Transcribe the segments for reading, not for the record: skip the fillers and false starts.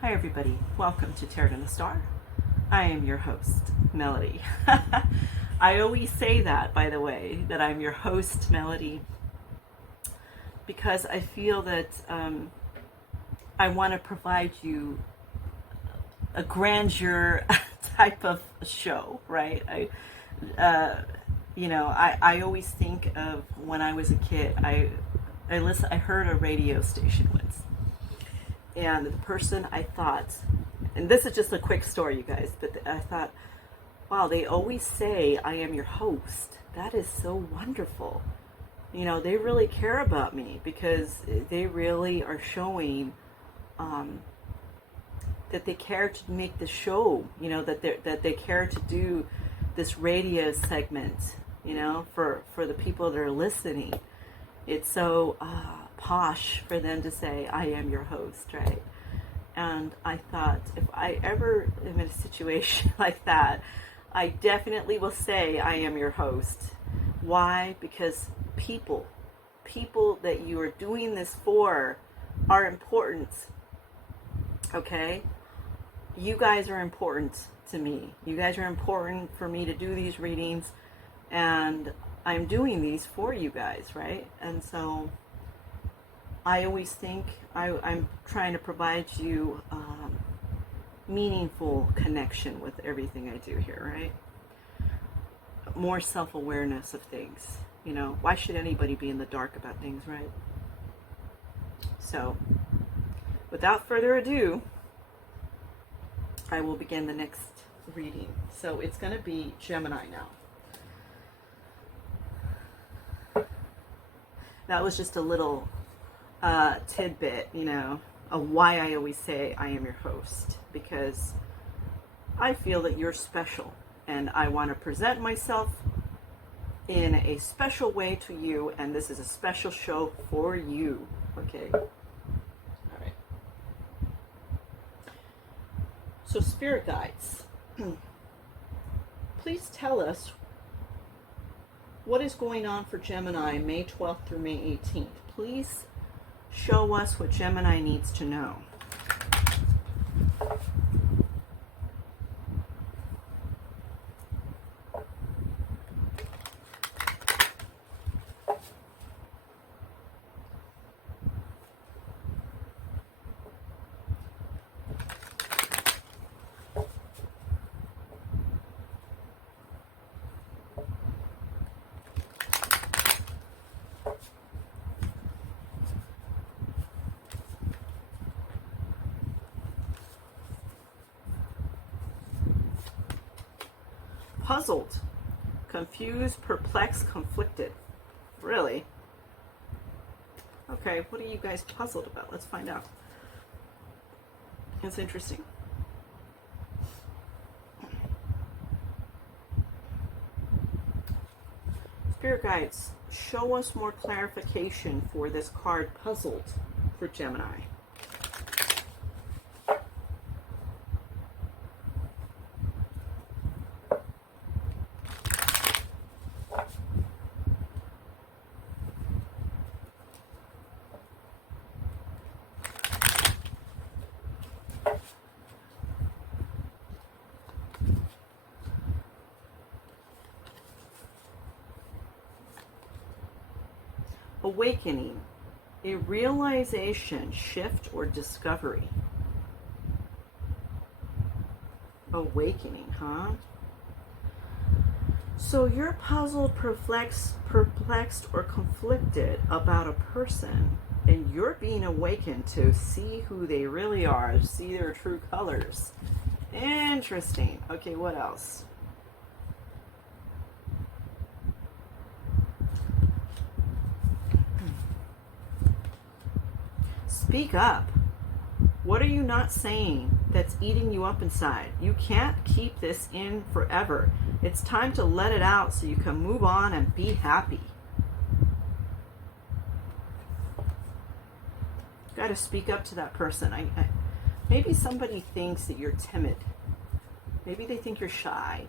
Hi everybody, welcome to Tarot and the Star. I am your host, Melody. I always say that, by the way, that I'm your host, Melody, because I feel that I want to provide you a grandeur type of show, right? I always think of when I was a kid. I heard a radio station once, and the person I thought, and this is just a quick story, you guys, but I thought, wow, they always say I am your host. That is so wonderful. You know, they really care about me because they really are showing that they care to make the show, you know, that they care to do this radio segment, you know, for the people that are listening. It's so posh for them to say, I am your host, right? And I thought, if I ever am in a situation like that, I definitely will say I am your host. Why? Because people that you are doing this for are important, okay? You guys are important to me. You guys are important for me to do these readings, and I'm doing these for you guys, right? And so I always think I'm trying to provide you meaningful connection with everything I do here, right? More self-awareness of things. You know, why should anybody be in the dark about things, right? So, without further ado, I will begin the next reading. So it's going to be Gemini now. That was just a little tidbit, you know, of why I always say I am your host, because I feel that you're special and I want to present myself in a special way to you, and this is a special show for you, okay? All right. So, spirit guides, please tell us what is going on for Gemini May 12th through May 18th. Please show us what Gemini needs to know. Puzzled, confused, perplexed, conflicted. Really? Okay, what are you guys puzzled about? Let's find out. It's interesting. Spirit guides, show us more clarification for this card, puzzled, for Gemini. Awakening, a realization, shift, or discovery. Awakening, huh? So you're puzzled, perplexed, or conflicted about a person, and you're being awakened to see who they really are, see their true colors. Interesting. Okay, what else? Speak up. What are you not saying that's eating you up inside? You can't keep this in forever. It's time to let it out so you can move on and be happy. You got to speak up to that person. Maybe somebody thinks that you're timid. Maybe they think you're shy.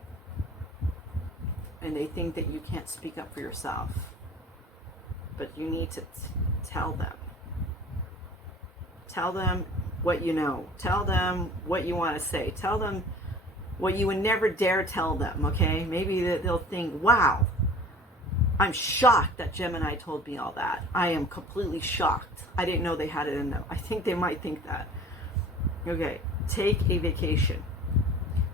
And they think that you can't speak up for yourself. But you need to tell them. Tell them what you know. Tell them what you want to say. Tell them what you would never dare tell them, okay? Maybe they'll think, wow, I'm shocked that Gemini told me all that. I am completely shocked. I didn't know they had it in them. I think they might think that. Okay, take a vacation.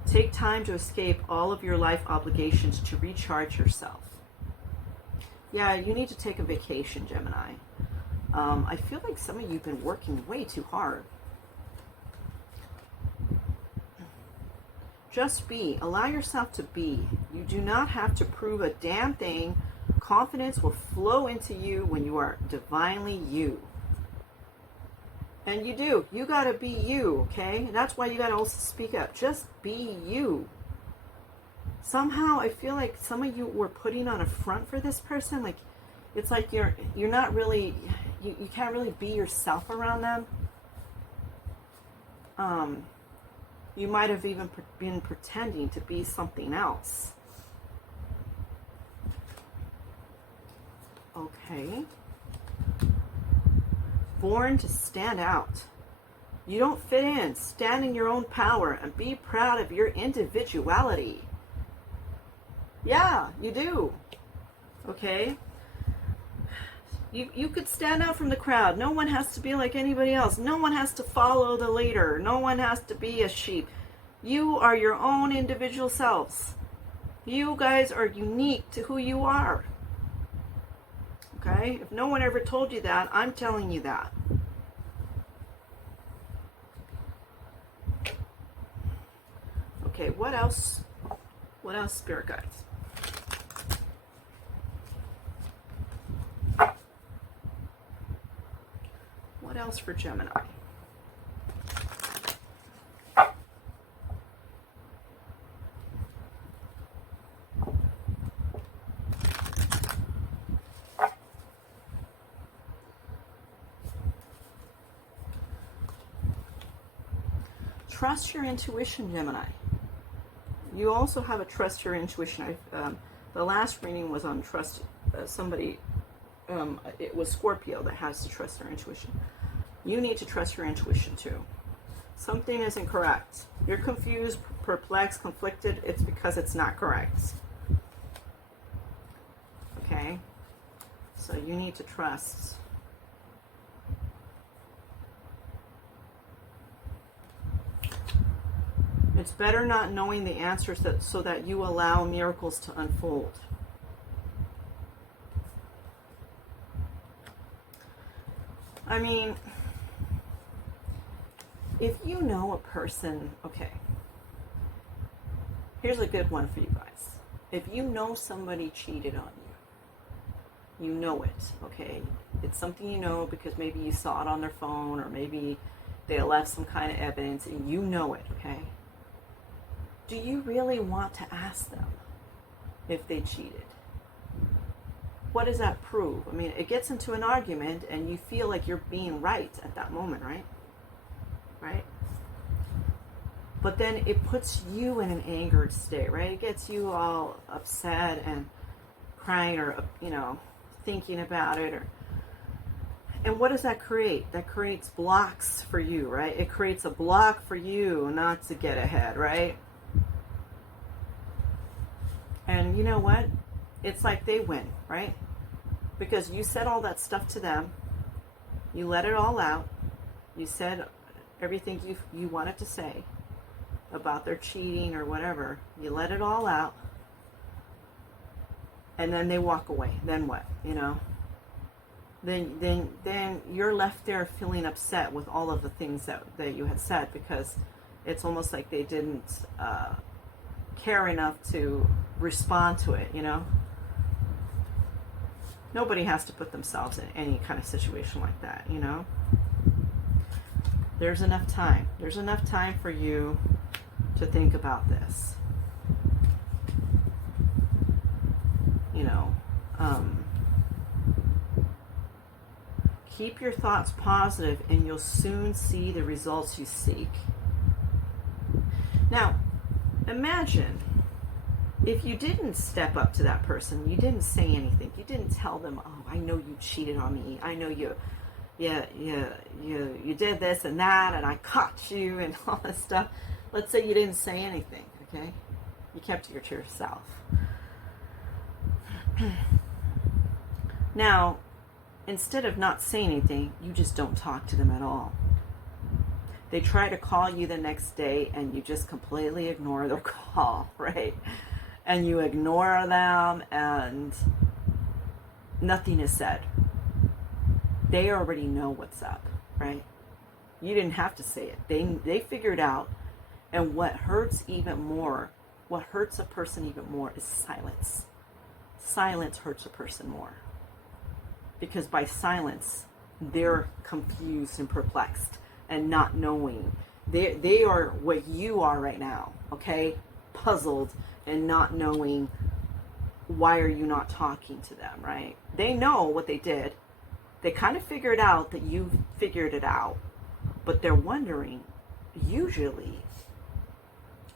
Take time to escape all of your life obligations to recharge yourself. Yeah, you need to take a vacation, Gemini. I feel like some of you have been working way too hard. Just be. Allow yourself to be. You do not have to prove a damn thing. Confidence will flow into you when you are divinely you. And you do. You got to be you, okay? And that's why you got to also speak up. Just be you. Somehow I feel like some of you were putting on a front for this person. Like, it's like you're not really, you can't really be yourself around them. You might have even been pretending to be something else. Okay. Born to stand out. You don't fit in. Stand in your own power and be proud of your individuality. Yeah, you do. Okay? You could stand out from the crowd. No one has to be like anybody else. No one has to follow the leader. No one has to be a sheep. You are your own individual selves. You guys are unique to who you are. Okay? If no one ever told you that, I'm telling you that. Okay, what else? What else, Spirit Guides? What else for Gemini? Trust your intuition, Gemini. You also have a trust your intuition. The last reading was on trust somebody. It was Scorpio that has to trust their intuition. You need to trust your intuition too. Something isn't correct. You're confused, perplexed, conflicted. It's because it's not correct. Okay? So you need to trust. It's better not knowing the answers so that you allow miracles to unfold. I mean, if you know a person, okay, here's a good one for you guys. If you know somebody cheated on you, you know it, okay? It's something you know because maybe you saw it on their phone or maybe they left some kind of evidence and you know it, okay? Do you really want to ask them if they cheated? What does that prove? I mean, it gets into an argument and you feel like you're being right at that moment, right? Right? But then it puts you in an angered state, right? It gets you all upset and crying or, thinking about it. And what does that create? That creates blocks for you, right? It creates a block for you not to get ahead, right? And you know what? It's like they win, right? Because you said all that stuff to them. You let it all out. You said everything you wanted to say about their cheating or whatever. You let it all out. And then they walk away. Then what? Then you're left there feeling upset with all of the things that you had said because it's almost like they didn't care enough to respond to it, Nobody has to put themselves in any kind of situation like that, There's enough time. There's enough time for you to think about this. Keep your thoughts positive and you'll soon see the results you seek. Now, imagine if you didn't step up to that person, you didn't say anything, you didn't tell them, oh, I know you cheated on me, I know you did this and that, and I caught you, and all this stuff. Let's say you didn't say anything, okay? You kept it to yourself. Now, instead of not saying anything, you just don't talk to them at all. They try to call you the next day, and you just completely ignore their call, right? And you ignore them, and nothing is said. They already know what's up, right? You didn't have to say it. They figured out. And what hurts a person even more is silence. Silence hurts a person more. Because by silence, they're confused and perplexed and not knowing. They are what you are right now, okay? Puzzled and not knowing why are you not talking to them, right? They know what they did. They kind of figured out that you figured it out. But they're wondering, usually,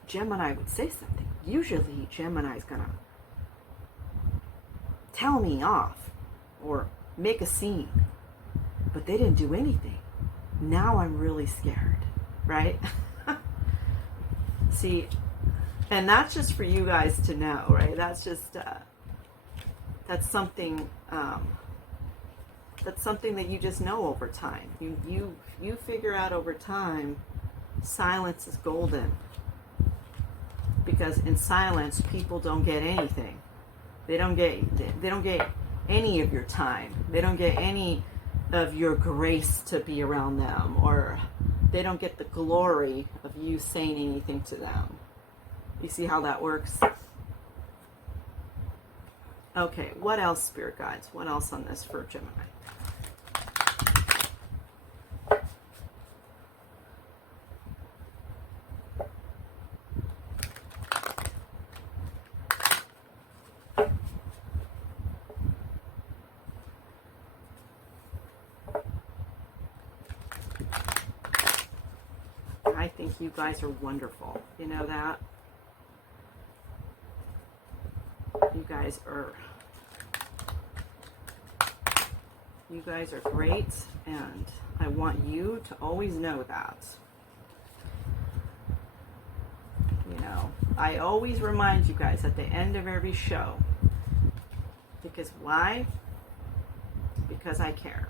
Gemini would say something. Usually, Gemini's gonna tell me off or make a scene. But they didn't do anything. Now I'm really scared, right? See, and that's just for you guys to know, right? That's just, that's something that you just know over time. You figure out over time, silence is golden. Because in silence, people don't get anything. They don't get any of your time. They don't get any of your grace to be around them, or they don't get the glory of you saying anything to them. You see how that works? Okay, what else, Spirit Guides? What else on this for Gemini? I think you guys are wonderful. You know that? You guys are great, and I want you to always know that. You know, I always remind you guys at the end of every show. Because why? Because I care.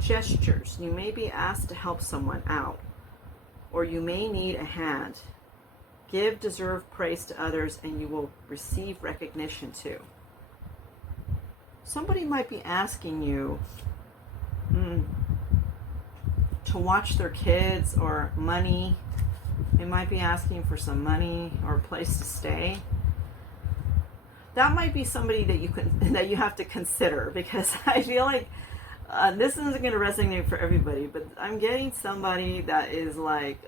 Gestures. You may be asked to help someone out, or you may need a hand. Give deserved praise to others, and you will receive recognition too. Somebody might be asking you to watch their kids or money. They might be asking for some money or a place to stay. That might be somebody that you have to consider, because I feel like this isn't going to resonate for everybody, but I'm getting somebody that is like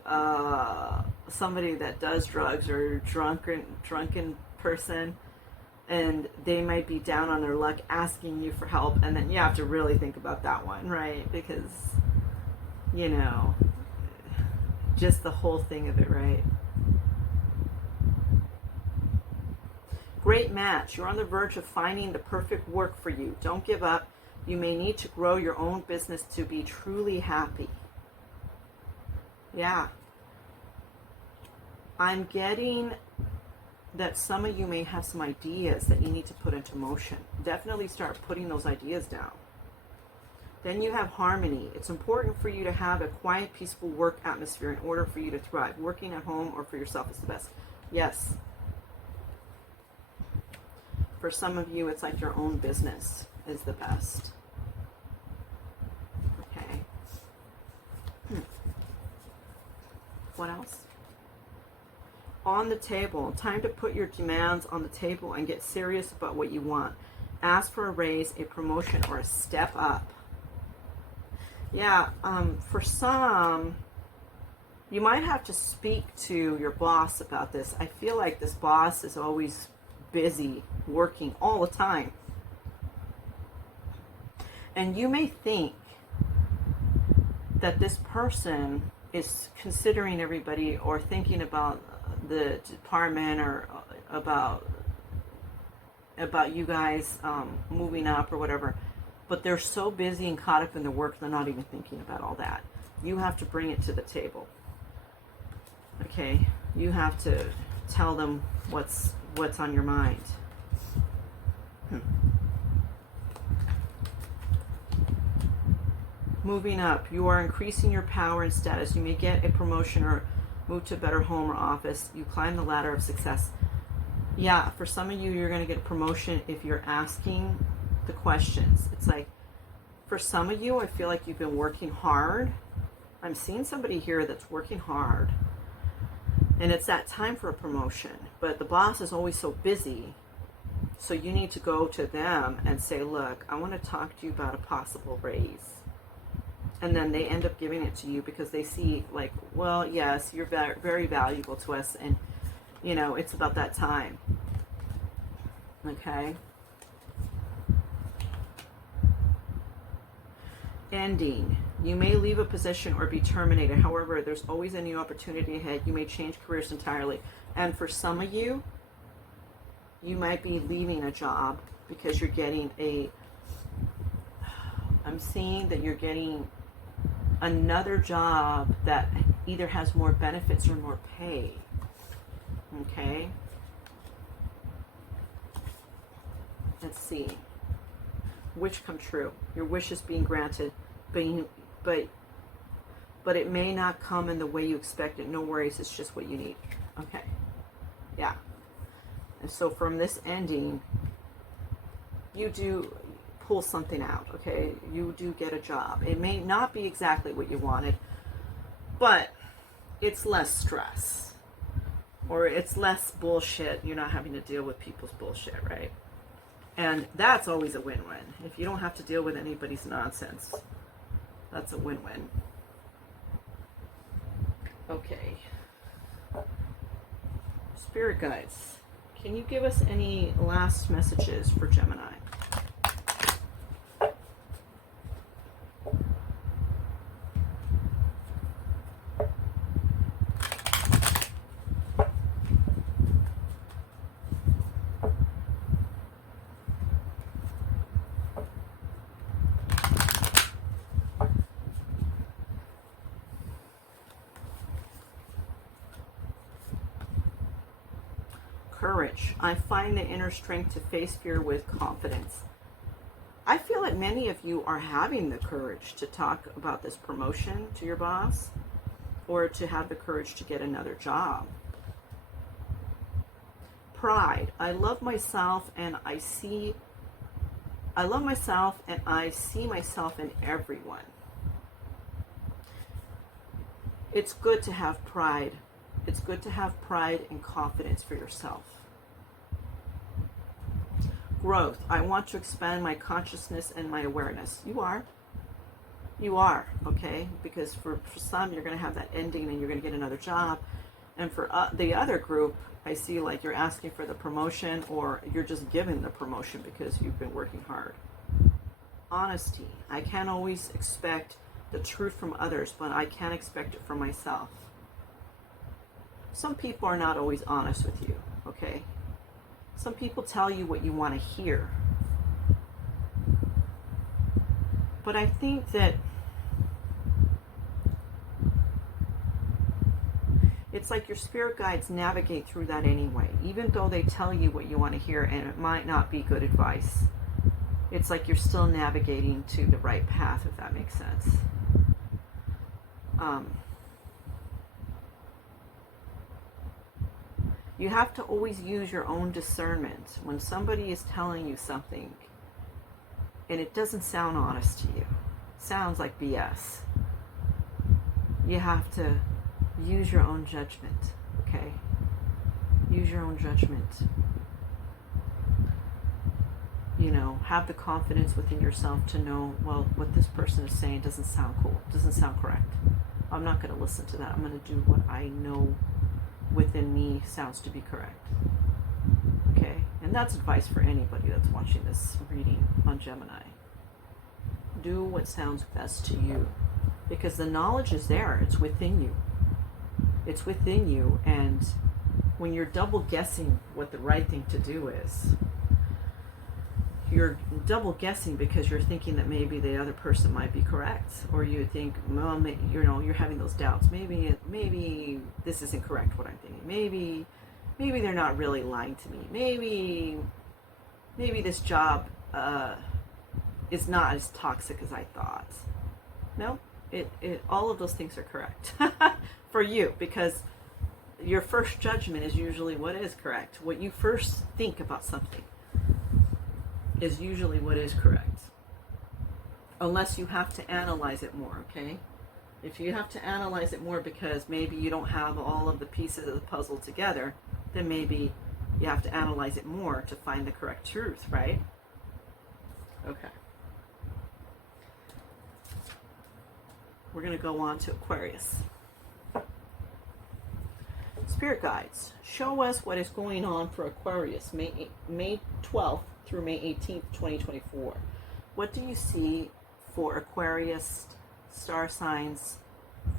somebody that does drugs or drunken person, and they might be down on their luck asking you for help, and then you have to really think about that one, right? Because, you know, just the whole thing of it, right? Great match. You're on the verge of finding the perfect work for you. Don't give up. You may need to grow your own business to be truly happy. Yeah. I'm getting that some of you may have some ideas that you need to put into motion. Definitely start putting those ideas down. Then you have harmony. It's important for you to have a quiet, peaceful work atmosphere in order for you to thrive. Working at home or for yourself is the best. Yes. For some of you, it's like your own business is the best. Okay. What else? On the table. Time to put your demands on the table and get serious about what you want. Ask for a raise, a promotion, or a step up. Yeah, for some, you might have to speak to your boss about this. I feel like this boss is always busy working all the time. And you may think that this person is considering everybody or thinking about the department or about about you guys moving up or whatever, but they're so busy and caught up in the work, they're not even thinking about all that. You have to bring it to the table. Okay? You have to tell them what's on your mind. Moving up, you are increasing your power and status. You may get a promotion or move to a better home or office. You climb the ladder of success. Yeah, for some of you, you're going to get a promotion if you're asking the questions. It's like, for some of you, I feel like you've been working hard. I'm seeing somebody here that's working hard. And it's that time for a promotion. But the boss is always so busy. So you need to go to them and say, look, I want to talk to you about a possible raise. And then they end up giving it to you because they see, like, well, yes, you're very valuable to us. And, you know, it's about that time. Okay? Ending. You may leave a position or be terminated. However, there's always a new opportunity ahead. You may change careers entirely. And for some of you, you might be leaving a job because you're getting I'm seeing that you're getting another job that either has more benefits or more pay. Okay? Let's see. Wish come true. Your wish is being granted, but it may not come in the way you expect it. No worries, it's just what you need. Okay. Yeah. And so from this ending, you do pull something out, okay? You do get a job. It may not be exactly what you wanted, but it's less stress. Or it's less bullshit. You're not having to deal with people's bullshit, right? And that's always a win-win. If you don't have to deal with anybody's nonsense, that's a win-win. Okay. Spirit guides, can you give us any last messages for Gemini? Courage. I find the inner strength to face fear with confidence. I feel that many of you are having the courage to talk about this promotion to your boss, or to have the courage to get another job. Pride. I love myself and I see myself in everyone. It's good to have pride. It's good to have pride and confidence for yourself. Growth. I want to expand my consciousness and my awareness. You are. You are, okay? Because for some, you're going to have that ending and you're going to get another job. And for the other group, I see like you're asking for the promotion, or you're just given the promotion because you've been working hard. Honesty. I can't always expect the truth from others, but I can expect it from myself. Some people are not always honest with you, okay? Some people tell you what you want to hear. But I think that it's like your spirit guides navigate through that anyway, even though they tell you what you want to hear and it might not be good advice. It's like you're still navigating to the right path, if that makes sense. You have to always use your own discernment. When somebody is telling you something and it doesn't sound honest to you, sounds like BS, you have to use your own judgment, okay? Use your own judgment. You know, have the confidence within yourself to know, well, what this person is saying doesn't sound cool, doesn't sound correct. I'm not going to listen to that. I'm going to do what I know within me sounds to be correct. Okay? And that's advice for anybody that's watching this reading on Gemini. Do what sounds best to you. Because the knowledge is there. It's within you. It's within you. And when you're double guessing what the right thing to do is, you're double guessing because you're thinking that maybe the other person might be correct, or you think, well, you're having those doubts. Maybe this isn't correct what I'm thinking. Maybe they're not really lying to me. Maybe this job is not as toxic as I thought. No, all of those things are correct for you, because your first judgment is usually what is correct. What you first think about something is usually what is correct. Unless you have to analyze it more, okay? If you have to analyze it more because maybe you don't have all of the pieces of the puzzle together, then maybe you have to analyze it more to find the correct truth, right? Okay. We're going to go on to Aquarius. Spirit guides, show us what is going on for Aquarius, May 12th through May 18th, 2024. What do you see for Aquarius star signs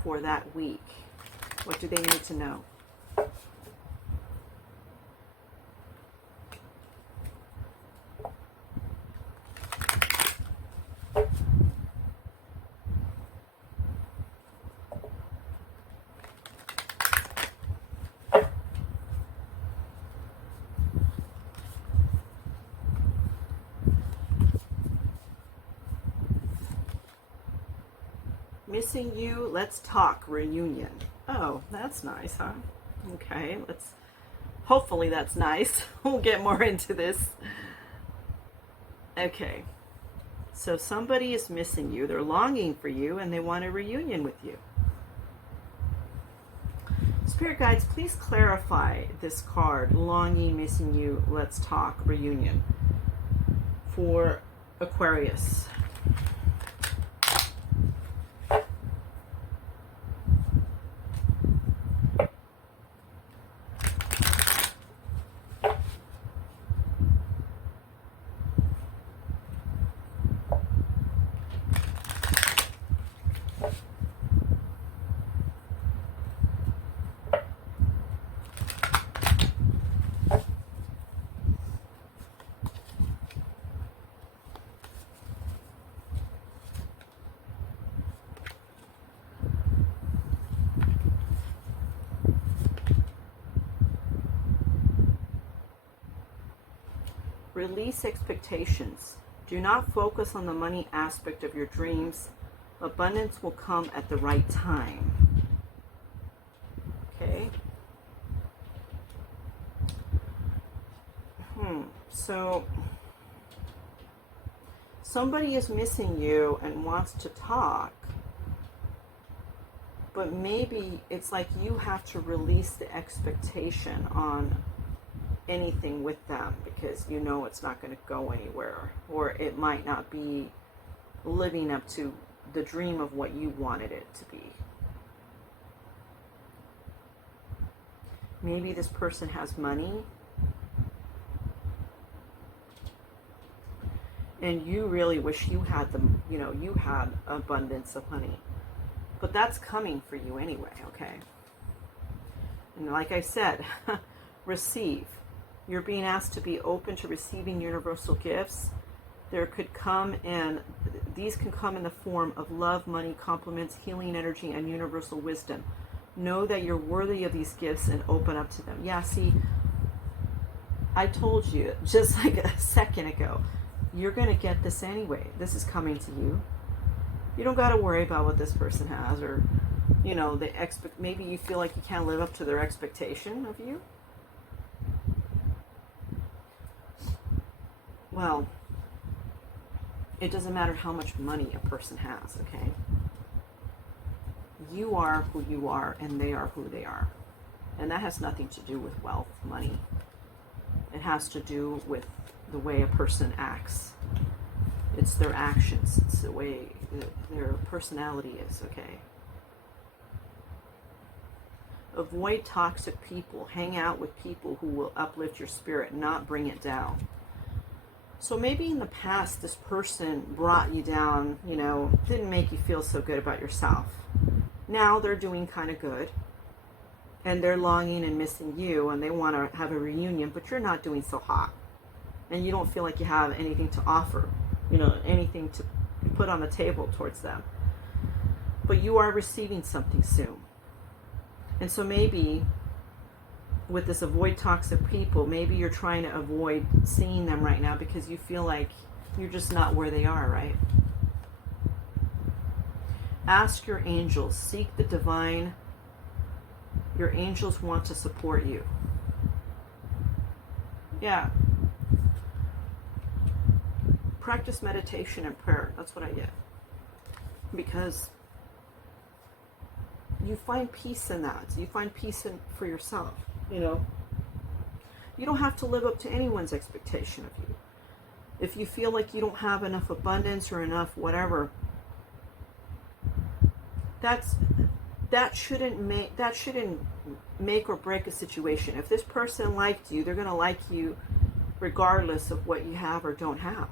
for that week? What do they need to know? Missing you, let's talk, reunion. Oh, that's nice, huh? Okay, hopefully that's nice. We'll get more into this. Okay, so somebody is missing you. They're longing for you and they want a reunion with you. Spirit guides, please clarify this card, longing, missing you, let's talk, reunion, for Aquarius. Release expectations. Do not focus on the money aspect of your dreams. Abundance will come at the right time. Okay. So somebody is missing you and wants to talk, but maybe it's like you have to release the expectation on anything with them because you know it's not going to go anywhere, or it might not be living up to the dream of what you wanted it to be. Maybe this person has money and you really wish you had them, you had abundance of money, but that's coming for you anyway. Okay. And like I said, receive. You're being asked to be open to receiving universal gifts. These can come in the form of love, money, compliments, healing energy, and universal wisdom. Know that you're worthy of these gifts and open up to them. Yeah, see, I told you just like a second ago, you're going to get this anyway. This is coming to you. You don't got to worry about what this person has, or, maybe you feel like you can't live up to their expectation of you. Well, it doesn't matter how much money a person has, okay? You are who you are, and they are who they are. And that has nothing to do with wealth, money. It has to do with the way a person acts. It's their actions. It's the way their personality is, okay? Avoid toxic people. Hang out with people who will uplift your spirit, not bring it down. So maybe in the past, this person brought you down, didn't make you feel so good about yourself. Now they're doing kind of good, and they're longing and missing you, and they want to have a reunion, but you're not doing so hot. and you don't feel like you have anything to offer, you know, anything to put on the table towards them. But you are receiving something soon. And so maybe with this avoid toxic people, maybe you're trying to avoid seeing them right now because you feel like you're just not where they are, right? Ask your angels, seek the divine. Your angels want to support you. Yeah. Practice meditation and prayer. That's what I get. Because you find peace in that. You find peace for yourself, you know. You don't have to live up to anyone's expectation of you. If you feel like you don't have enough abundance or enough whatever, that shouldn't make or break a situation. If this person liked you, they're going to like you regardless of what you have or don't have.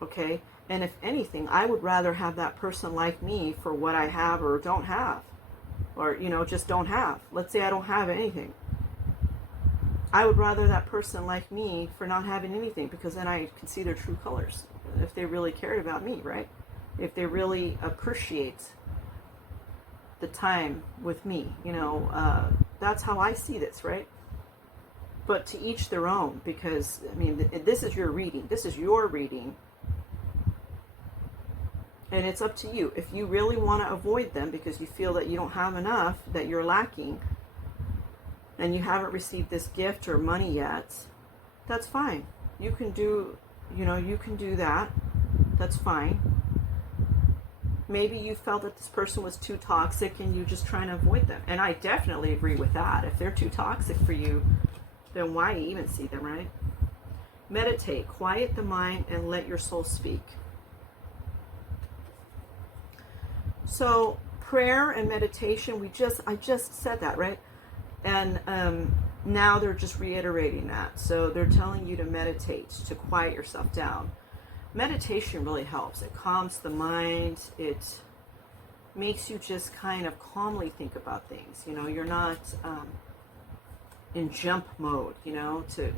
Okay? And if anything, I would rather have that person like me for what I have or don't have. Or, you know, just don't have. Let's say I don't have anything. I would rather that person like me for not having anything, because then I can see their true colors. If they really cared about me, right? If they really appreciate the time with me, you know, that's how I see this, right? But to each their own, because, I mean, this is your reading. This is your reading. And it's up to you. If you really want to avoid them because you feel that you don't have enough, that you're lacking, and you haven't received this gift or money yet, that's fine. You can do, you know, you can do that. That's fine. Maybe you felt that this person was too toxic and you're just trying to avoid them. And I definitely agree with that. If they're too toxic for you, then why even see them, right? Meditate, quiet the mind, and let your soul speak. So prayer and meditation, I just said that, right? And now they're just reiterating that. So they're telling you to meditate, to quiet yourself down. Meditation really helps. It calms the mind. It makes you just kind of calmly think about things. You know, you're not in jump mode, you know, to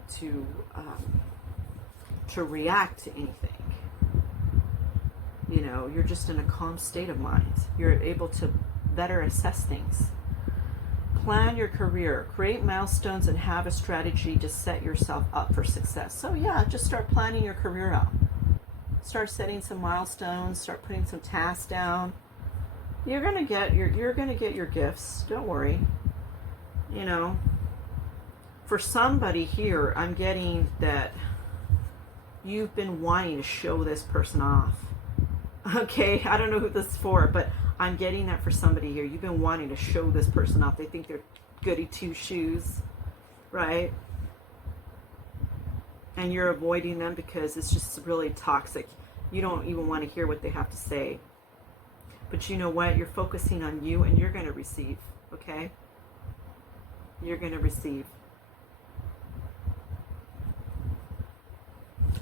react to anything. You know, you're just in a calm state of mind. You're able to better assess things. Plan your career. Create milestones and have a strategy to set yourself up for success. So yeah, just start planning your career out. Start setting some milestones. Start putting some tasks down. You're gonna get your gifts. Don't worry. You know, for somebody here, I'm getting that you've been wanting to show this person off. Okay, I don't know who this is for, but I'm getting that for somebody here. You've been wanting to show this person off. They think they're goody two-shoes, right? And you're avoiding them because it's just really toxic. You don't even want to hear what they have to say. But you know what? You're focusing on you, and you're going to receive, okay? You're going to receive.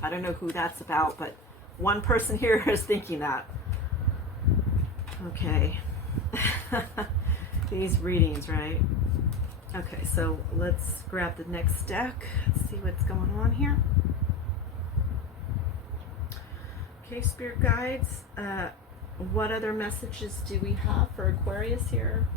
I don't know who that's about, but one person here is thinking that. Okay. These readings, right? Okay, so let's grab the next deck. Let's see what's going on here. Okay, Spirit Guides. What other messages do we have for Aquarius here?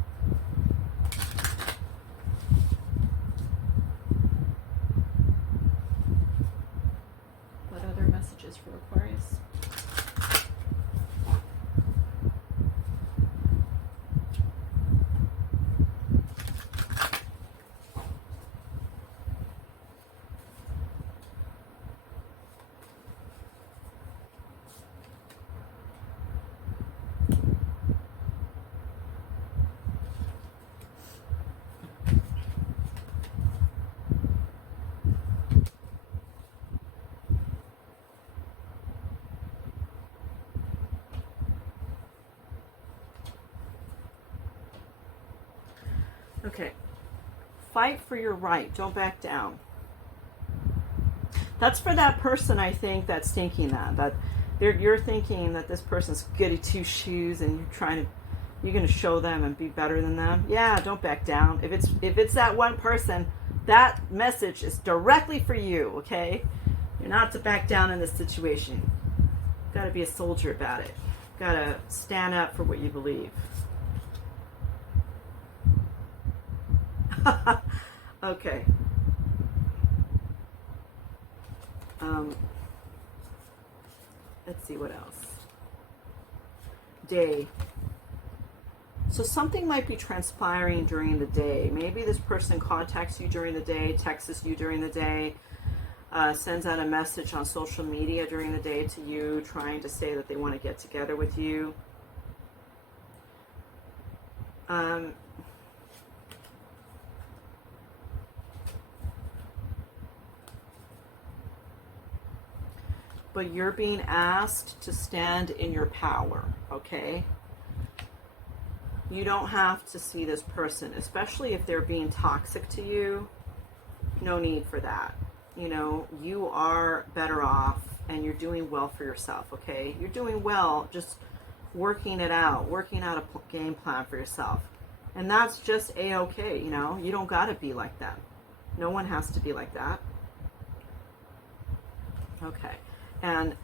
What other messages for Aquarius? Okay. Fight for your right. Don't back down. That's for that person, I think, that's thinking that you're thinking that this person's goody two-shoes and you're going to show them and be better than them. Yeah, don't back down. If it's that one person, that message is directly for you, okay? You're not to back down in this situation. You've got to be a soldier about it. You've got to stand up for what you believe. Okay. Let's see what else. Day. So something might be transpiring during the day. Maybe this person contacts you during the day, texts you during the day, sends out a message on social media during the day to you, trying to say that they want to get together with you. But you're being asked to stand in your power, okay? You don't have to see this person, especially if they're being toxic to you. No need for that. You know, you are better off and you're doing well for yourself, okay? You're doing well just working it out, working out a game plan for yourself. And that's just A-okay, you know? You don't got to be like that. No one has to be like that. Okay. And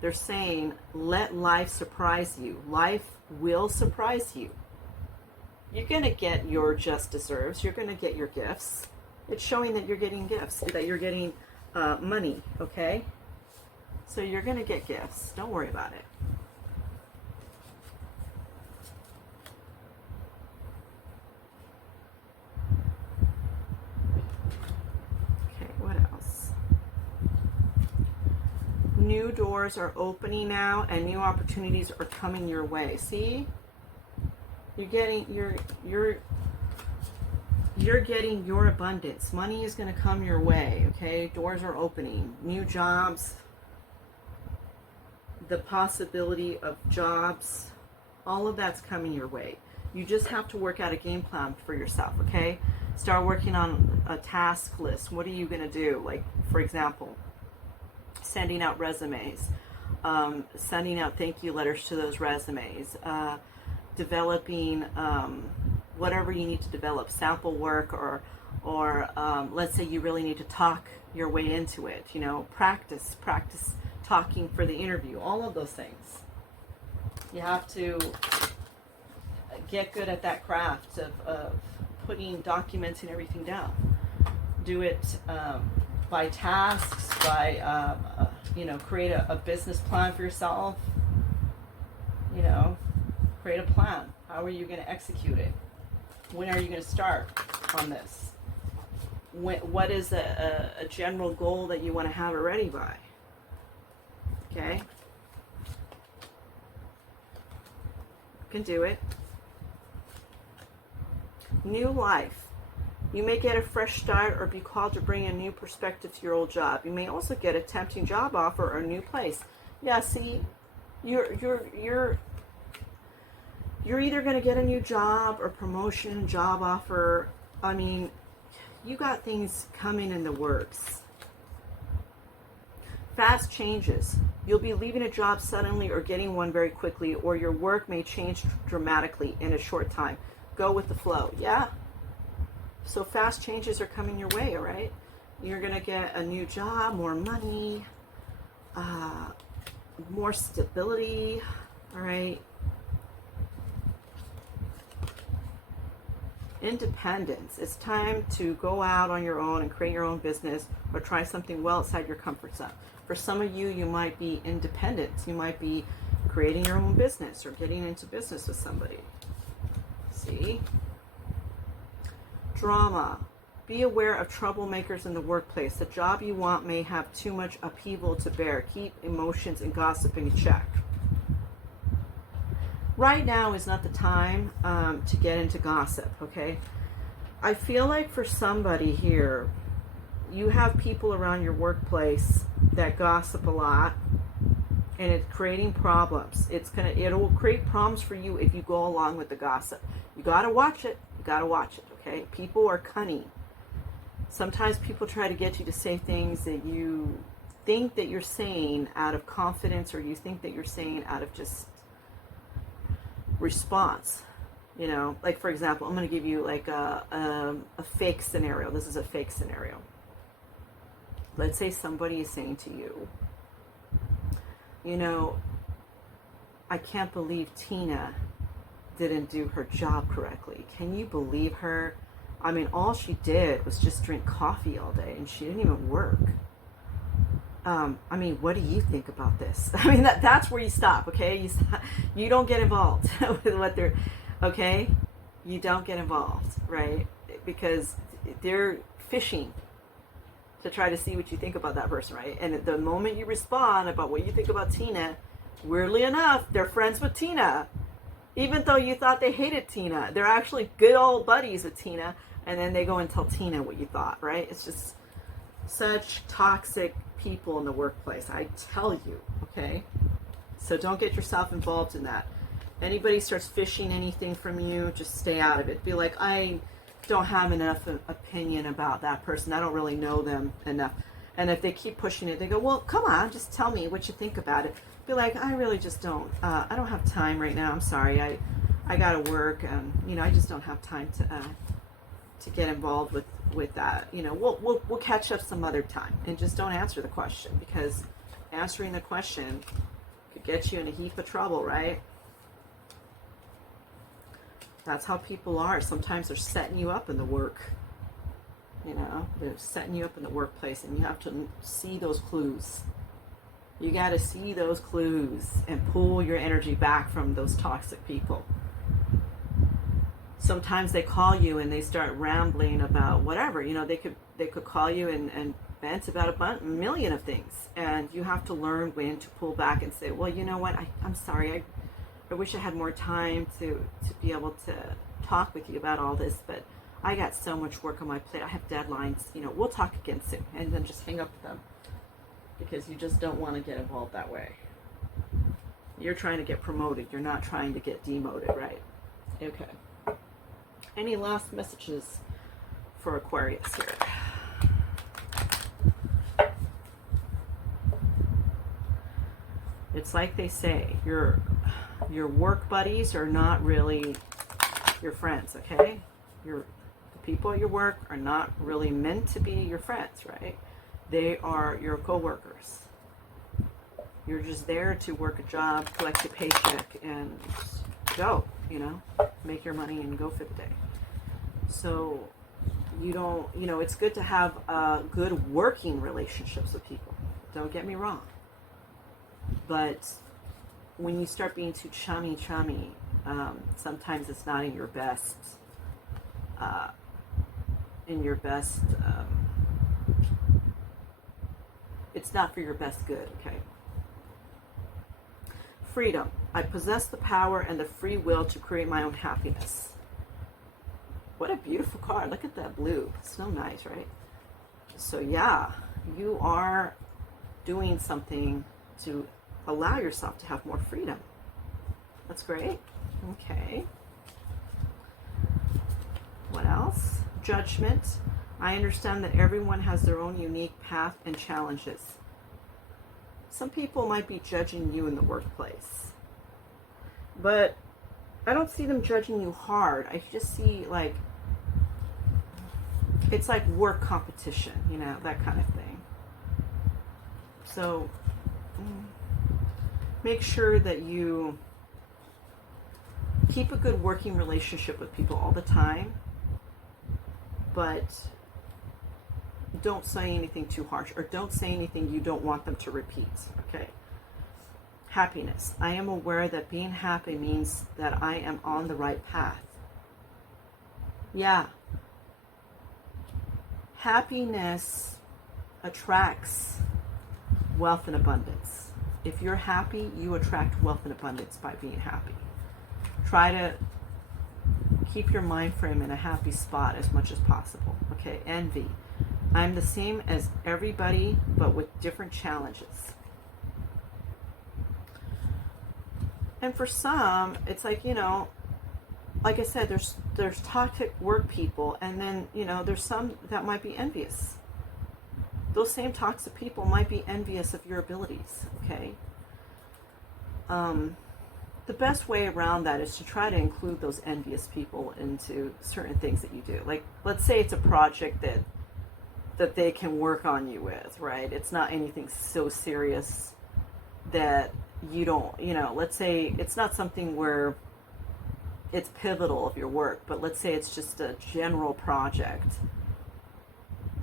they're saying, let life surprise you. Life will surprise you. You're going to get your just deserves. You're going to get your gifts. It's showing that you're getting gifts, that you're getting money, okay? So you're going to get gifts. Don't worry about it. Okay, what else? New doors are opening now and new opportunities are coming your way. See? You're getting your abundance. Money is going to come your way, okay? Doors are opening. New jobs, the possibility of jobs, all of that's coming your way. You just have to work out a game plan for yourself, okay? Start working on a task list. What are you going to do? Like, for example, sending out resumes, sending out thank you letters to those resumes, developing whatever you need to develop, sample work, or let's say you really need to talk your way into it, you know, practice talking for the interview, all of those things. You have to get good at that craft of putting documents and everything down. Do it by tasks, by, you know, create a business plan for yourself, you know. Create a plan. How are you going to execute it? When are you going to start on this? What is a general goal that you want to have it ready by? Okay? You can do it. New life. You may get a fresh start or be called to bring a new perspective to your old job. You may also get a tempting job offer or a new place. Yeah, see, you're either going to get a new job or promotion, job offer. I mean, you got things coming in the works. Fast changes. You'll be leaving a job suddenly or getting one very quickly, or your work may change dramatically in a short time. Go with the flow. Yeah. So fast changes are coming your way, all right? You're going to get a new job, more money, more stability, all right? Independence. It's time to go out on your own and create your own business or try something well outside your comfort zone. For some of you, you might be independent. You might be creating your own business or getting into business with somebody. See? Drama. Be aware of troublemakers in the workplace. The job you want may have too much upheaval to bear. Keep emotions and gossip in check. Right now is not the time to get into gossip, okay? I feel like for somebody here, you have people around your workplace that gossip a lot, and it's creating problems. It'll create problems for you if you go along with the gossip. You gotta watch it. You gotta watch it, okay? People are cunning. Sometimes people try to get you to say things that you think that you're saying out of confidence, or you think that you're saying out of just response. You know, like for example, I'm going to give you like a fake scenario. This is a fake scenario. Let's say somebody is saying to you, you know, I can't believe Tina didn't do her job correctly. Can you believe her? I mean, all she did was just drink coffee all day and she didn't even work. I mean, what do you think about this? I mean, that's where you stop, okay? You don't get involved with what they're, okay? You don't get involved, right? Because they're fishing to try to see what you think about that person, right? And the moment you respond about what you think about Tina, weirdly enough, they're friends with Tina. Even though you thought they hated Tina, they're actually good old buddies with Tina, and then they go and tell Tina what you thought, right? It's just such toxic people in the workplace, I tell you, okay? So don't get yourself involved in that. Anybody starts fishing anything from you, just stay out of it. Be like, I don't have enough opinion about that person. I don't really know them enough. And if they keep pushing it, they go, well, come on, just tell me what you think about it. Be like, I really just don't. I don't have time right now. I'm sorry. I gotta work. You know, I just don't have time to get involved with that. You know, we'll catch up some other time, and just don't answer the question, because answering the question could get you in a heap of trouble, right? That's how people are. Sometimes they're setting you up in the work. You know, they're setting you up in the workplace, and you have to see those clues. You got to see those clues and pull your energy back from those toxic people. Sometimes they call you and they start rambling about whatever. You know, they could call you and vent about a million of things, and you have to learn when to pull back and say, well, you know what, I'm sorry, I wish I had more time to be able to talk with you about all this, but I got so much work on my plate. I have deadlines. You know, we'll talk again soon. And then just hang up with them, because you just don't want to get involved that way. You're trying to get promoted. You're not trying to get demoted, right? Okay. Any last messages for Aquarius here? It's like they say, your work buddies are not really your friends, okay? The people at your work are not really meant to be your friends, right? They are your co-workers. You're just there to work a job, collect a paycheck, and go, you know, make your money and go for the day. So you don't, you know, it's good to have good working relationships with people. Don't get me wrong. But when you start being too chummy, sometimes it's not in your best, it's not for your best good, okay? Freedom. I possess the power and the free will to create my own happiness. What a beautiful card. Look at that blue. It's so nice, right? So yeah, you are doing something to allow yourself to have more freedom. That's great. Okay. What else? Judgment. I understand that everyone has their own unique path and challenges. Some people might be judging you in the workplace, but I don't see them judging you hard. I just see, like, it's like work competition, you know, that kind of thing. So make sure that you keep a good working relationship with people all the time, but don't say anything too harsh, or don't say anything you don't want them to repeat, okay? Happiness. I am aware that being happy means that I am on the right path. Yeah. Happiness attracts wealth and abundance. If you're happy, you attract wealth and abundance by being happy. Try to keep your mind frame in a happy spot as much as possible. Okay, envy. I'm the same as everybody, but with different challenges. And for some, it's like, you know, like I said, there's toxic work people, and then, you know, there's some that might be envious. Those same toxic people might be envious of your abilities, okay? the best way around that is to try to include those envious people into certain things that you do. Like, let's say it's a project that they can work on you with, right? It's not anything so serious that you don't, let's say it's not something where it's pivotal of your work, but let's say it's just a general project.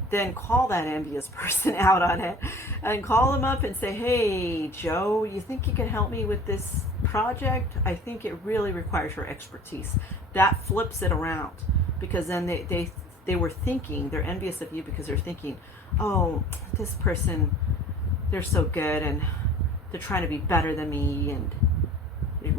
Then call that envious person out on it and call them up and say, hey, Joe, you think you can help me with this project? I think it really requires your expertise. That flips it around, because then they were thinking, they're envious of you because they're thinking, oh, this person, they're so good and they're trying to be better than me and they're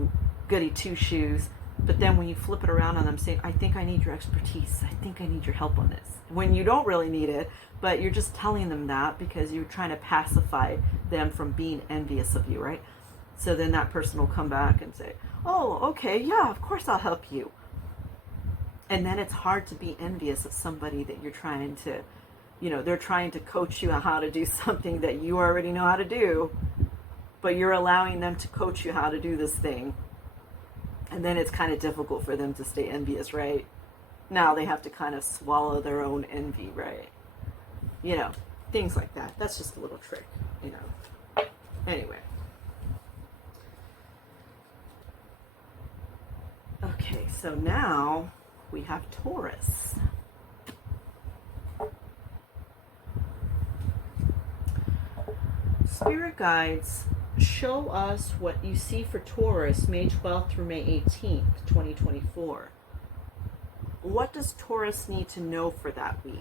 goody two shoes. But then when you flip it around on them, saying, I think I need your expertise. I think I need your help on this. When you don't really need it, but you're just telling them that because you're trying to pacify them from being envious of you, right? So then that person will come back and say, oh, okay, yeah, of course I'll help you. And then it's hard to be envious of somebody that you're trying to, they're trying to coach you on how to do something that you already know how to do, but you're allowing them to coach you how to do this thing. And then it's kind of difficult for them to stay envious, right? Now they have to kind of swallow their own envy, right? Things like that. That's just a little trick, Anyway. Okay, so now we have Taurus. Spirit guides, show us what you see for Taurus May 12th through May 18th, 2024. What does Taurus need to know for that week?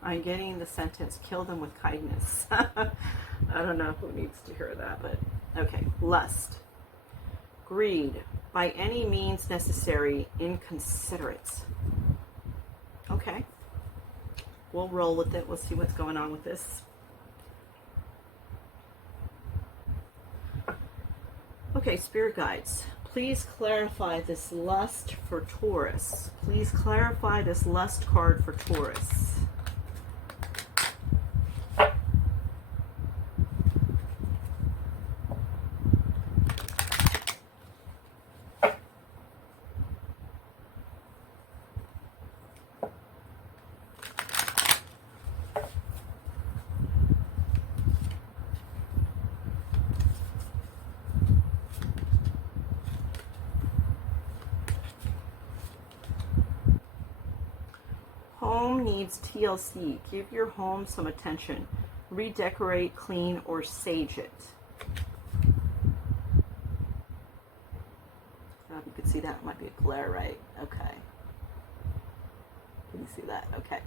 I'm getting the sentence, kill them with kindness. I don't know who needs to hear that, but okay. Lust. Greed. By any means necessary, inconsiderate. Okay. We'll roll with it. We'll see what's going on with this. Okay, spirit guides. Please clarify this lust for Taurus. Please clarify this lust card for Taurus. Home needs TLC. Give your home some attention. Redecorate, clean, or sage it. I don't know if you can see that. It might be a glare, right? Okay. Can you see that? Okay.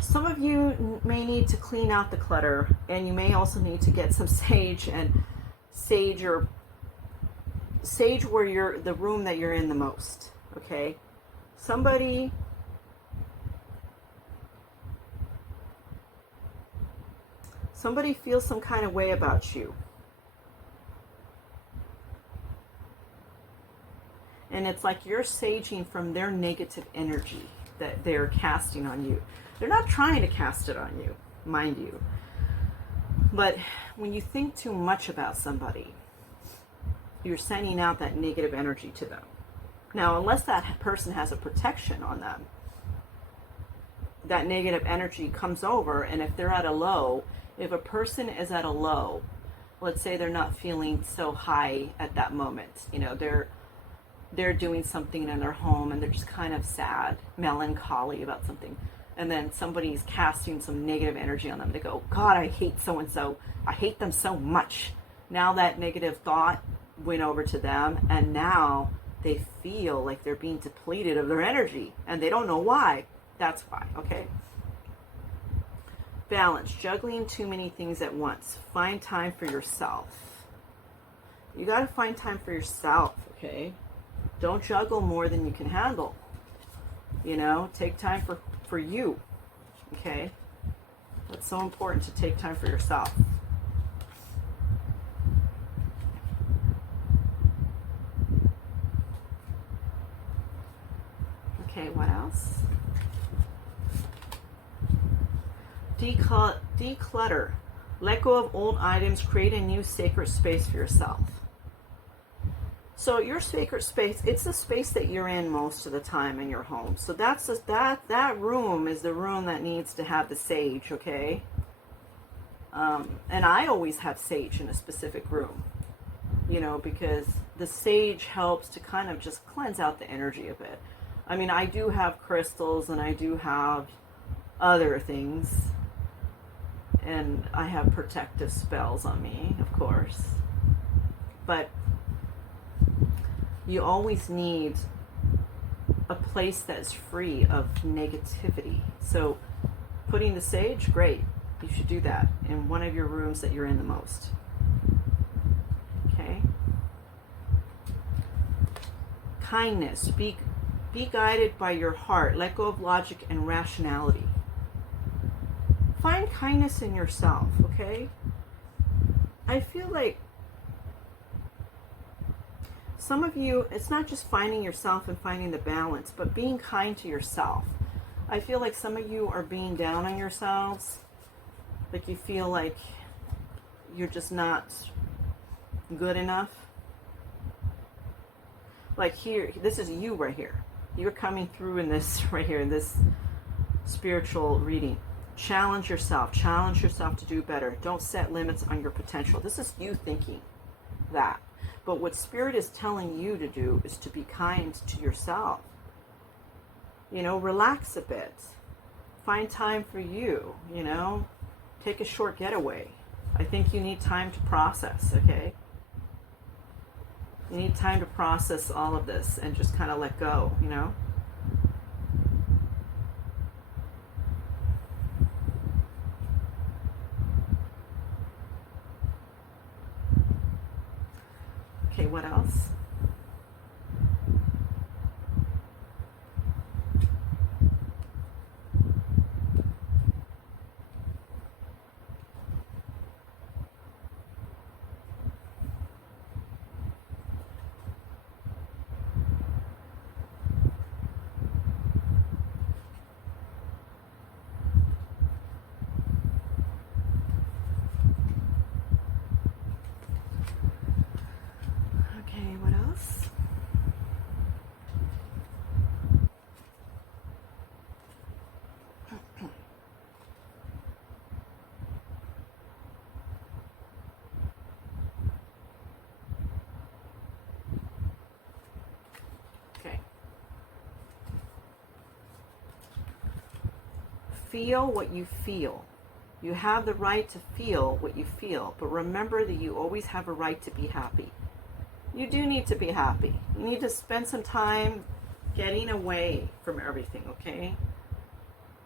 Some of you may need to clean out the clutter, and you may also need to get some sage and sage where you're, the room that you're in the most. Okay. Somebody feels some kind of way about you. And it's like you're saging from their negative energy that they're casting on you. They're not trying to cast it on you, mind you. But when you think too much about somebody, you're sending out that negative energy to them. Now, unless that person has a protection on them, that negative energy comes over, and if they're at a low, if a person is at a low, let's say they're not feeling so high at that moment, they're doing something in their home and they're just kind of sad, melancholy about something, and then somebody's casting some negative energy on them. They go, God, I hate so-and-so. I hate them so much. Now that negative thought went over to them, and now they feel like they're being depleted of their energy, and they don't know why. That's why, okay? Balance, juggling too many things at once. Find time for yourself. You got to find time for yourself, okay? Don't juggle more than you can handle. Take time for you. Okay? It's so important to take time for yourself. Okay, what else? Declutter. Let go of old items. Create a new sacred space for yourself. So your sacred space, it's the space that you're in most of the time in your home. So that's just, that room is the room that needs to have the sage, okay? And I always have sage in a specific room, you know, because the sage helps to kind of just cleanse out the energy a bit. I mean, I do have crystals and I do have other things, and I have protective spells on me, of course, but you always need a place that's free of negativity. So putting the sage, great. You should do that in one of your rooms that you're in the most. Okay? Kindness. Be guided by your heart. Let go of logic and rationality. Find kindness in yourself, okay? I feel like some of you, it's not just finding yourself and finding the balance, but being kind to yourself. I feel like some of you are being down on yourselves. Like you feel like you're just not good enough. Like here, this is you right here. You're coming through in this right here, in this spiritual reading. Challenge yourself to do better. Don't set limits on your potential. This is you thinking that. But what Spirit is telling you to do is to be kind to yourself. You know, relax a bit. Find time for you, you know. Take a short getaway. I think you need time to process, okay? You need time to process all of this and just kind of let go, you know? Okay, what else? Okay, what else? Okay. Feel what you feel. You have the right to feel what you feel, but remember that you always have a right to be happy. You do need to be happy. You need to spend some time getting away from everything, okay?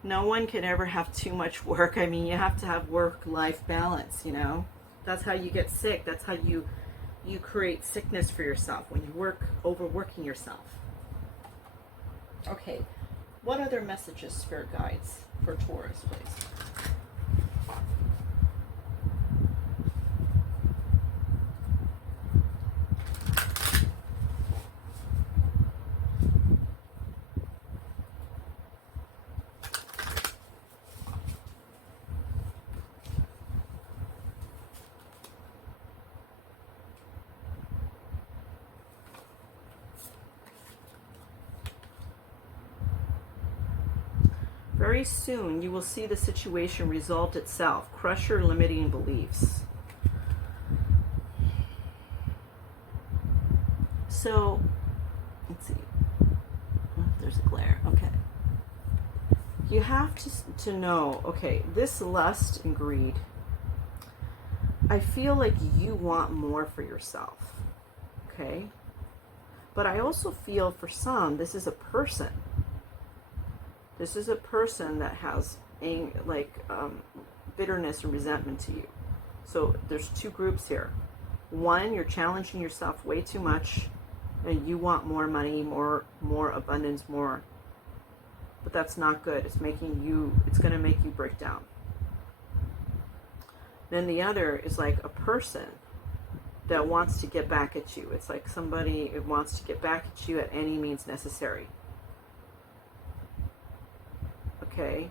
No one can ever have too much work. I mean, you have to have work-life balance, you know? That's how you get sick. That's how you create sickness for yourself, when you overworking yourself. Okay, what other messages, Spirit Guides, for Taurus, please? Very soon, you will see the situation resolve itself. Crush your limiting beliefs. So, let's see. Oh, there's a glare. Okay. You have to know, okay, this lust and greed, I feel like you want more for yourself. Okay? But I also feel for some, this is a person. This is a person that has bitterness and resentment to you. So there's two groups here. One, you're challenging yourself way too much, and you want more money, more abundance, more but that's not good. It's going to make you break down. Then the other is like a person that wants to get back at you. It's like somebody who wants to get back at you at any means necessary. Okay?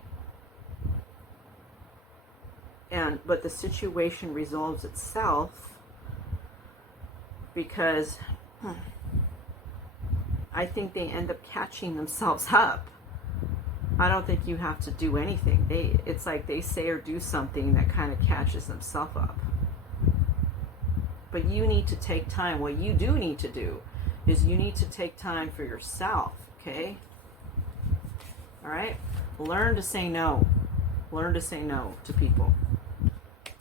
But the situation resolves itself because I think they end up catching themselves up. I don't think you have to do anything. It's like they say or do something that kind of catches themselves up. But you need to take time. What you do need to do is you need to take time for yourself, okay? All right? Learn to say no. Learn to say no to people.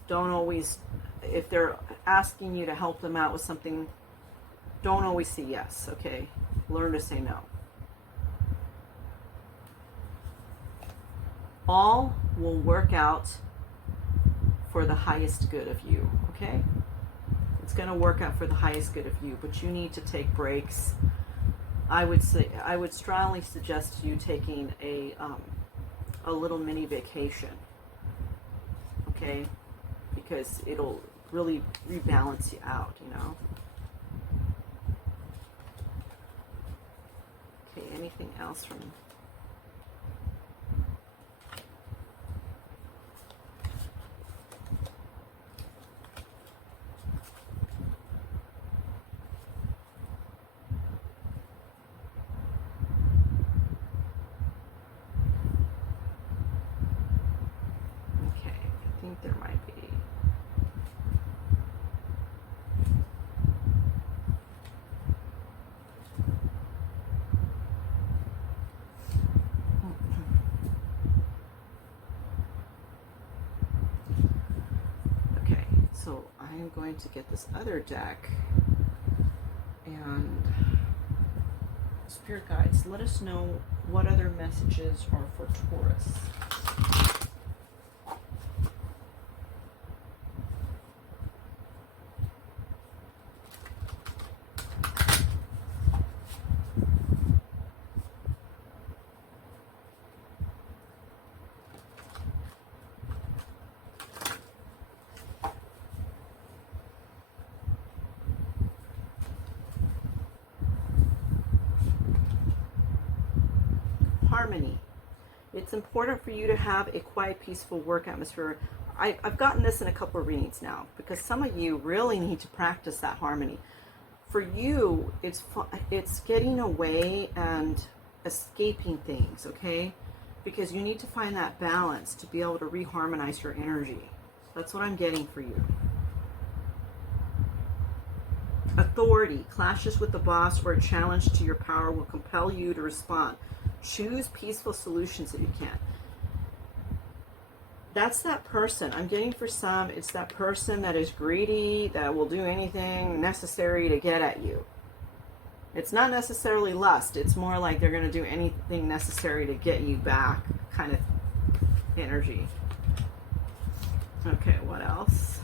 Don't always, if they're asking you to help them out with something, don't always say yes, okay? Learn to say no. All will work out for the highest good of you, okay? It's going to work out for the highest good of you, but you need to take breaks. I would strongly suggest you taking a little mini vacation, okay? Because it'll really rebalance you out, you know? Okay, anything else from... there might be. Okay, so I'm going to get this other deck, and Spirit Guides, let us know what other messages are for Taurus. Harmony. It's important for you to have a quiet, peaceful work atmosphere. I've gotten this in a couple of readings now because some of you really need to practice that harmony. For you, it's getting away and escaping things, okay? Because you need to find that balance to be able to reharmonize your energy. That's what I'm getting for you. Authority. Clashes with the boss or a challenge to your power will compel you to respond. Choose peaceful solutions if you can. That's that person. I'm getting for some, it's that person that is greedy, that will do anything necessary to get at you. It's not necessarily lust. It's more like they're going to do anything necessary to get you back kind of energy. Okay, what else?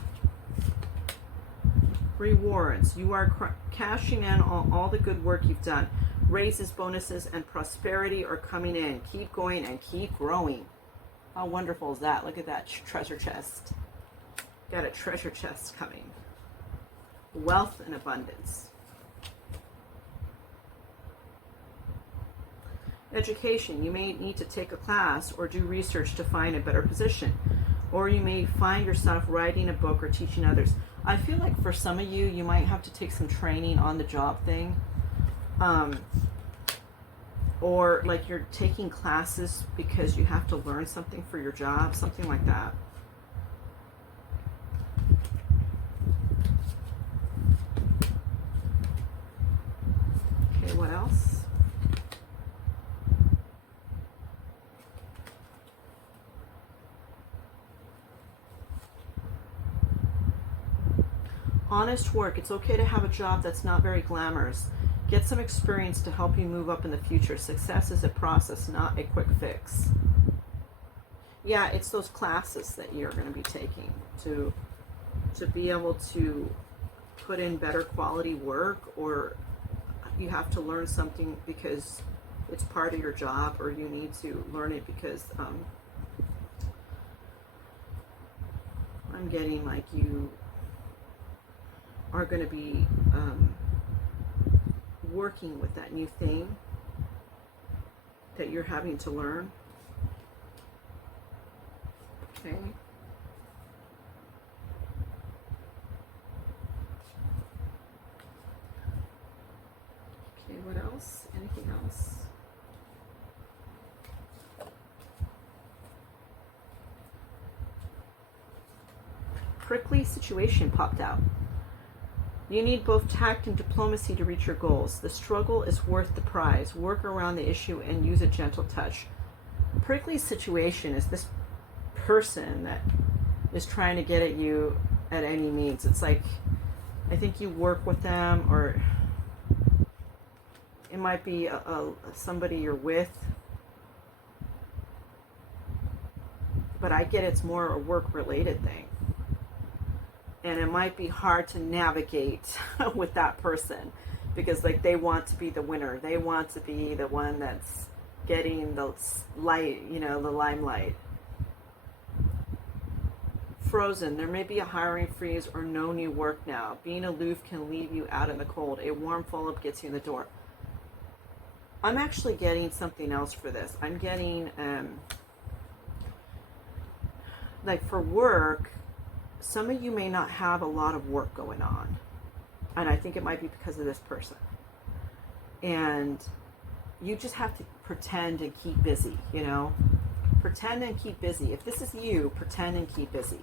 Rewards. You are cashing in on all the good work you've done. Raises, bonuses, and prosperity are coming in. Keep going and keep growing. How wonderful is that? Look at that treasure chest. Got a treasure chest coming. Wealth and abundance. Education. You may need to take a class or do research to find a better position. Or you may find yourself writing a book or teaching others. I feel like for some of you, you might have to take some training on the job thing. Or like you're taking classes because you have to learn something for your job, something like that. Okay, what else? Honest work. It's okay to have a job that's not very glamorous. Get some experience to help you move up in the future. Success is a process, not a quick fix. Yeah, it's those classes that you're going to be taking to be able to put in better quality work, or you have to learn something because it's part of your job, or you need to learn it because I'm getting like you are going to be working with that new thing that you're having to learn. Okay. Okay, what else? Anything else? Prickly situation popped out. You need both tact and diplomacy to reach your goals. The struggle is worth the prize. Work around the issue and use a gentle touch. Prickly situation is this person that is trying to get at you at any means. It's like, I think you work with them, or it might be somebody you're with. But I get it's more a work-related thing. And it might be hard to navigate with that person because like they want to be the winner. They want to be the one that's getting the light, you know, the limelight. Frozen. There may be a hiring freeze or no new work now. Being aloof can leave you out in the cold. A warm follow-up gets you in the door. I'm actually getting something else for this. I'm getting, like for work, some of you may not have a lot of work going on. And I think it might be because of this person. And you just have to pretend and keep busy, you know? Pretend and keep busy. If this is you, pretend and keep busy.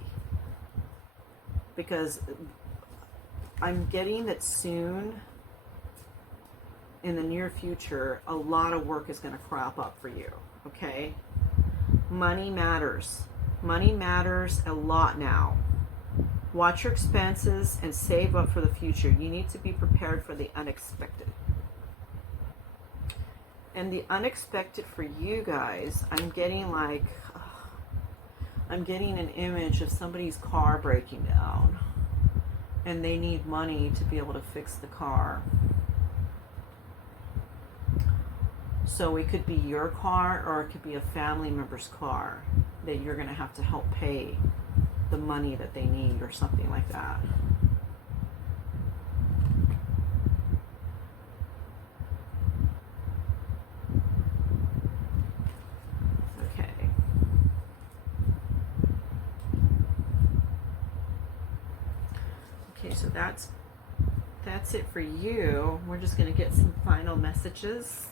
Because I'm getting that soon, in the near future, a lot of work is going to crop up for you, okay? Money matters. Money matters a lot now. Watch your expenses and save up for the future. You need to be prepared for the unexpected. And the unexpected for you guys, I'm getting like, I'm getting an image of somebody's car breaking down. And they need money to be able to fix the car. So it could be your car, or it could be a family member's car that you're going to have to help pay the money that they need, or something like that. Okay. Okay, so that's it for you. We're just going to get some final messages.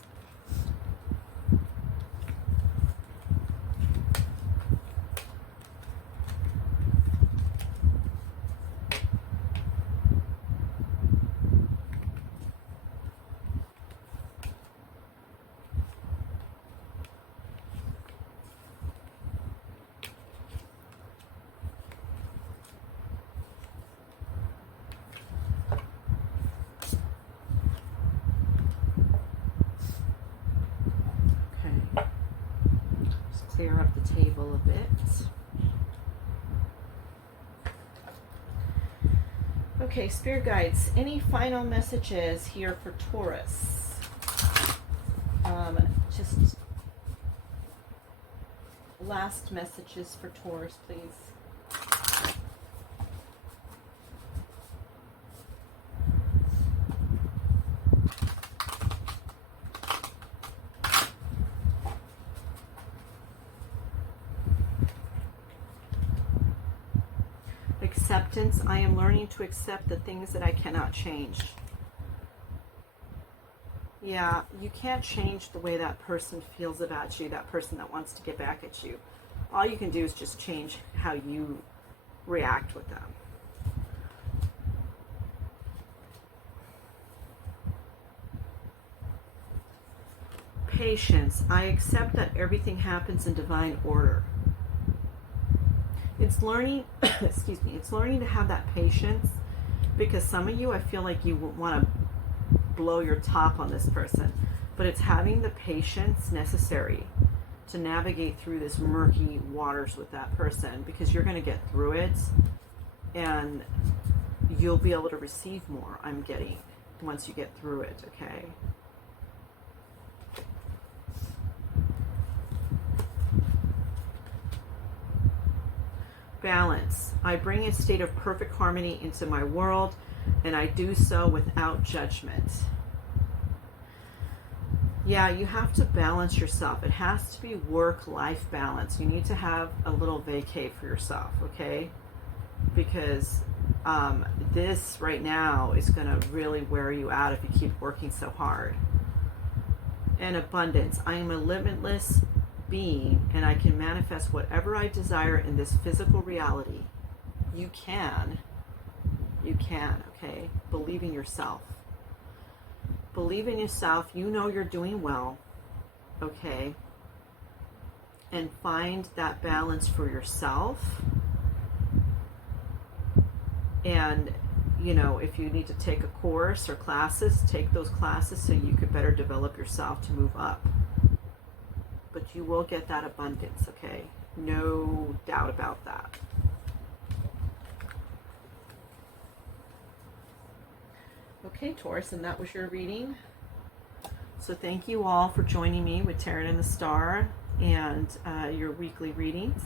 Clear up the table a bit. Okay, Spirit Guides, any final messages here for Taurus? Just last messages for Taurus, please. Acceptance. I am learning to accept the things that I cannot change. Yeah, you can't change the way that person feels about you, that person that wants to get back at you. All you can do is just change how you react with them. Patience. I accept that everything happens in divine order. It's learning, excuse me, it's learning to have that patience, because some of you, I feel like you want to blow your top on this person, but it's having the patience necessary to navigate through this murky waters with that person, because you're going to get through it and you'll be able to receive more, I'm getting, once you get through it, okay? balance. I bring a state of perfect harmony into my world, and I do so without judgment. Yeah, you have to balance yourself. It has to be work-life balance. You need to have a little vacay for yourself, okay? Because this right now is going to really wear you out if you keep working so hard. And abundance. I am a limitless being, and I can manifest whatever I desire in this physical reality. You can, okay? Believe in yourself. Believe in yourself. You know you're doing well, okay? And find that balance for yourself. And, you know, if you need to take a course or classes, take those classes so you could better develop yourself to move up. But you will get that abundance, okay? No doubt about that. Okay, Taurus, and that was your reading. So thank you all for joining me with Tarot and the Star and your weekly readings.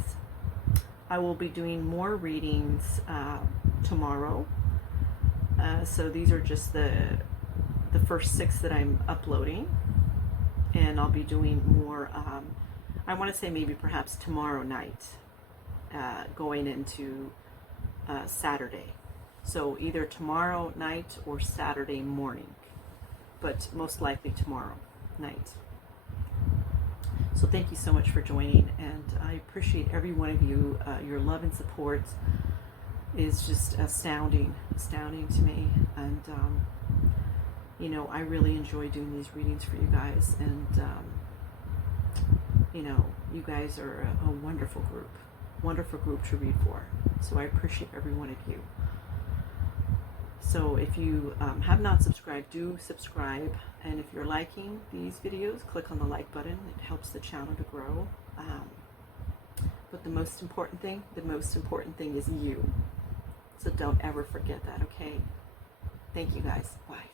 I will be doing more readings tomorrow. So these are just the first 6 that I'm uploading. And I'll be doing more, I want to say maybe perhaps tomorrow night, going into Saturday. So either tomorrow night or Saturday morning, but most likely tomorrow night. So thank you so much for joining, and I appreciate every one of you. Your love and support is just astounding to me, and you know, I really enjoy doing these readings for you guys, and you know, you guys are a wonderful group to read for. So I appreciate every one of you. So if you have not subscribed, do subscribe. And if you're liking these videos, click on the like button. It helps the channel to grow. But the most important thing is you. So don't ever forget that, okay? Thank you guys. Bye.